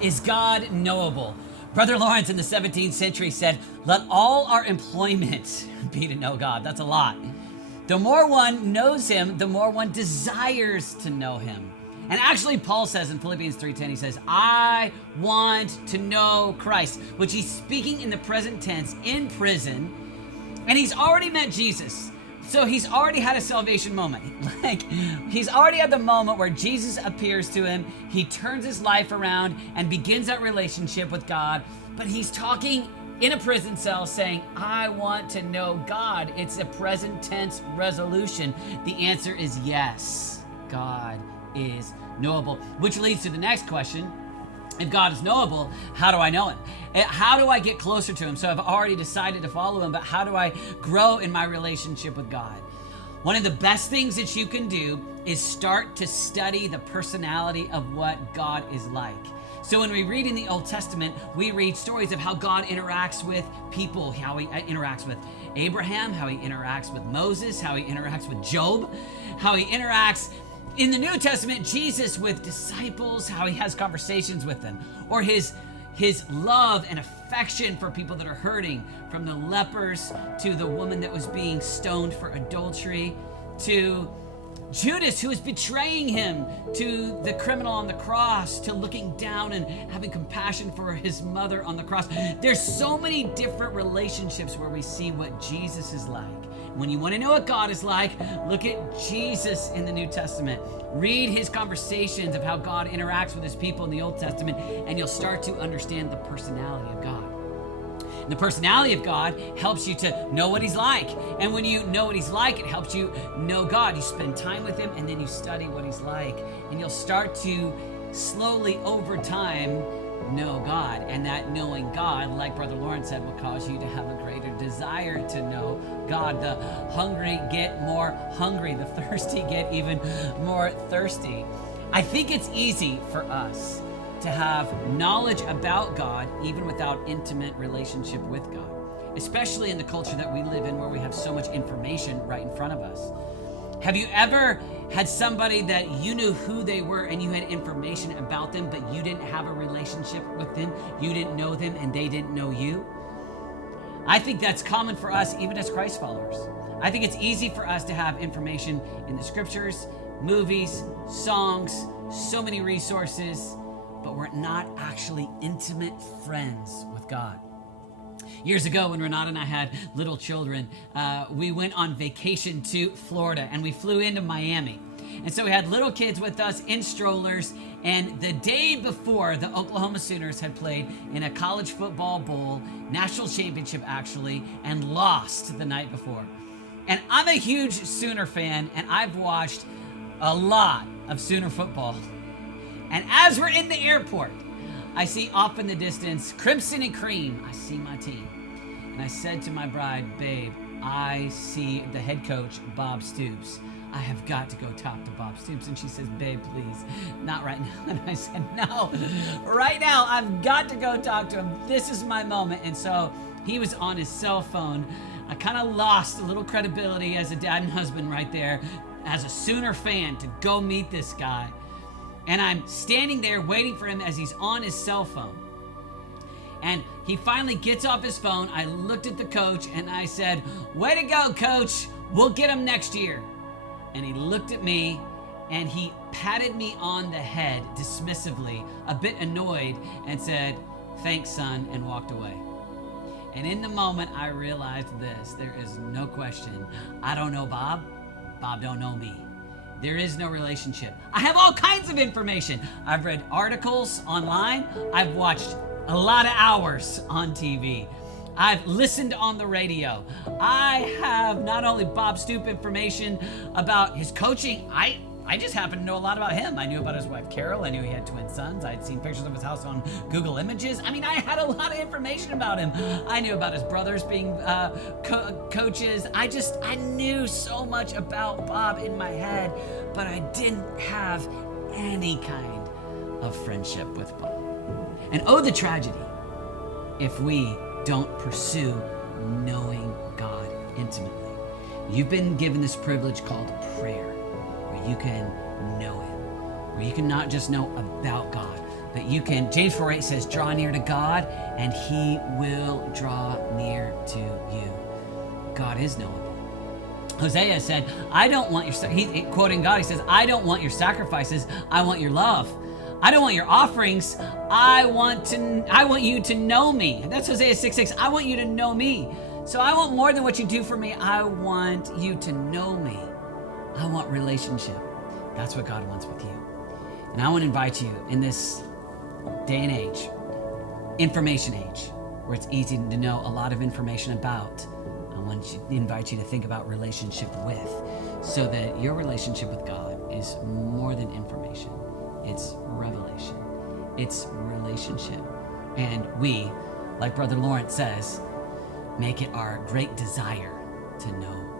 Is God knowable? Brother Lawrence in the 17th century said, "Let all our employment be to know God." That's a lot. The more one knows him, the more one desires to know him. And actually, Paul says in Philippians 3:10, he says, "I want to know Christ," which he's speaking in the present tense in prison. And he's already met Jesus. So he's already had a salvation moment. He's already had the moment where Jesus appears to him. He turns his life around and begins that relationship with God. But he's talking in a prison cell saying, "I want to know God." It's a present tense resolution. The answer is yes, God is knowable. Which leads to the next question. If God is knowable, how do I know him? How do I get closer to him? So I've already decided to follow him, but how do I grow in my relationship with God? One of the best things that you can do is start to study the personality of what God is like. So when we read in the Old Testament, we read stories of how God interacts with people, how he interacts with Abraham, how he interacts with Moses, how he interacts with Job, how he interacts in the New Testament, Jesus with disciples, how he has conversations with them, or his love and affection for people that are hurting, from the lepers to the woman that was being stoned for adultery, to Judas, who is betraying him, to the criminal on the cross, to looking down and having compassion for his mother on the cross. There's so many different relationships where we see what Jesus is like. When you want to know what God is like, look at Jesus in the New Testament. Read his conversations of how God interacts with his people in the Old Testament, and you'll start to understand the personality of God. And the personality of God helps you to know what he's like. And when you know what he's like, it helps you know God. You spend time with him, and then you study what he's like. And you'll start to slowly, over time, know God. And that knowing God, like Brother Lawrence said, will cause you to have a greater desire to know God. The hungry get more hungry. The thirsty get even more thirsty. I think it's easy for us to have knowledge about God even without intimate relationship with God, especially in the culture that we live in where we have so much information right in front of us. Have you ever had somebody that you knew who they were and you had information about them, but you didn't have a relationship with them, you didn't know them, and they didn't know you? I think that's common for us even as Christ followers. I think it's easy for us to have information in the scriptures, movies, songs, so many resources, but we're not actually intimate friends with God. Years ago, when Renata and I had little children, we went on vacation to Florida, and we flew into Miami. And so we had little kids with us in strollers, and the day before, the Oklahoma Sooners had played in a college football bowl, national championship actually, and lost the night before. And I'm a huge Sooner fan, and I've watched a lot of Sooner football. And as we're in the airport, I see off in the distance, crimson and cream, I see my team. And I said to my bride, "Babe, I see the head coach, Bob Stoops. I have got to go talk to Bob Stoops." And she says, "Babe, please, not right now." And I said, "No, right now, I've got to go talk to him. This is my moment." And so he was on his cell phone. I kind of lost a little credibility as a dad and husband right there, as a Sooner fan, to go meet this guy. And I'm standing there waiting for him as he's on his cell phone. And he finally gets off his phone. I looked at the coach and I said, "Way to go, coach. We'll get him next year." And he looked at me and he patted me on the head dismissively, a bit annoyed, and said, "Thanks, son," and walked away. And in the moment, I realized this. There is no question. I don't know Bob. Bob don't know me. There is no relationship. I have all kinds of information. I've read articles online. I've watched a lot of hours on TV. I've listened on the radio. I have not only Bob Stoop information about his coaching, I just happen to know a lot about him. I knew about his wife, Carol. I knew he had twin sons. I had seen pictures of his house on Google Images. I mean, I had a lot of information about him. I knew about his brothers being coaches. I knew so much about Bob in my head, but I didn't have any kind of friendship with Bob. And oh, the tragedy if we don't pursue knowing God intimately. You've been given this privilege called prayer, where you can know him, where you can not just know about God, But you can, James 4:8 says, draw near to God and he will draw near to you. God is knowable. Hosea said, I don't want your, quoting God, he says, I don't want your sacrifices, I want your love. I don't want your offerings, I want you to know me. That's Hosea 6:6. I want you to know me. So I want more than what you do for me. I want you to know me. I want relationship. That's what God wants with you. And I want to invite you in this day and age, information age, where it's easy to know a lot of information about. I want to invite you to think about relationship with, so that your relationship with God is more than information. It's revelation. It's relationship. And we, like Brother Lawrence says, make it our great desire to know